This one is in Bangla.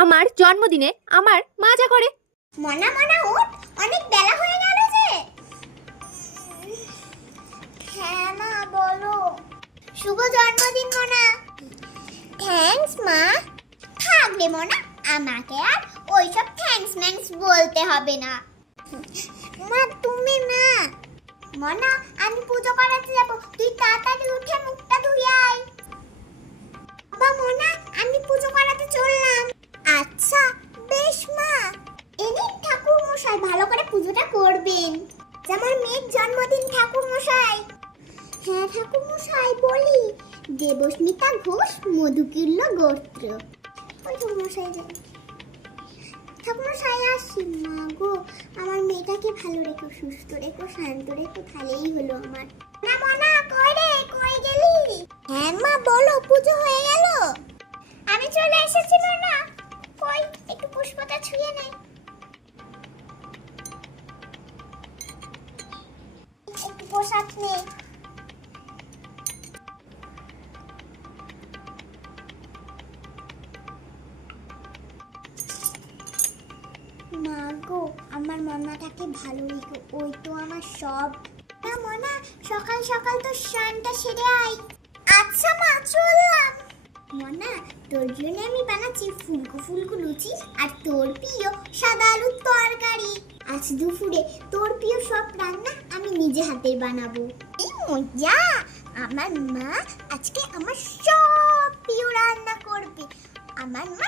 আমার জন্মদিনে আমার মা যা করে। মনা মনা ওঠ, অনেক বেলা হয়ে গেল যে। হ্যাঁ মা বলো। শুভ জন্মদিন মনা। থ্যাঙ্কস মা। থাক রে মনা, আমাকে আর ওইসব থ্যাঙ্কস ম্যাঙ্কস বলতে হবে না। মা তুমি না। মনা আমি পুজো করাতে যাব, তুই তাড়াতাড়ি উঠে মুখটা ধুয়ে আয়। বাবা মনা আমি পুজো করাতে চললাম। আচ্ছা বেশ মা। এদিন ঠাকুর মশাই ভালো করে পুজোটা করবেন। আমার মেয়ের জন্মদিন ঠাকুর মশাই। হ্যাঁ ঠাকুর মশাই বলি। দেবস্মিতা ঘোষ, মধুকিল্য গোত্র। ওই ঠাকুর মশাই যে ঠাকুর মশাই আসি। মা গো, আমার মেয়েটাকে ভালো রেখো, সুস্থ রেখো, শান্ত রেখো, তাহলেই হলো আমার। না মনা কই রে, কই গেলি? হ্যাঁ মা বলো, পুজো হয়ে গেল। আমি চলে এসেছি না। কই একটু পুষ্পটা ছুঁয়ে নে। একটু পোশাক নে। মা গো, আমার মনাটাকে ভালো রেখো, ওই তো আমার সব। না মনা, সকাল সকাল তো স্নানটা সেরে আয়। আচ্ছা মা চললাম। মনা তোর জন্য আমি বানাচ্ছি ফুলকো ফুলকো লুচি আর তোর প্রিয় সাদা আলুর তরকারি। আজ দুপুরে তোর প্রিয় সব রান্না আমি নিজে হাতে বানাবো। এই মজা! আমার মা আজকে আমার সব প্রিয় রান্না করবে। আমার মা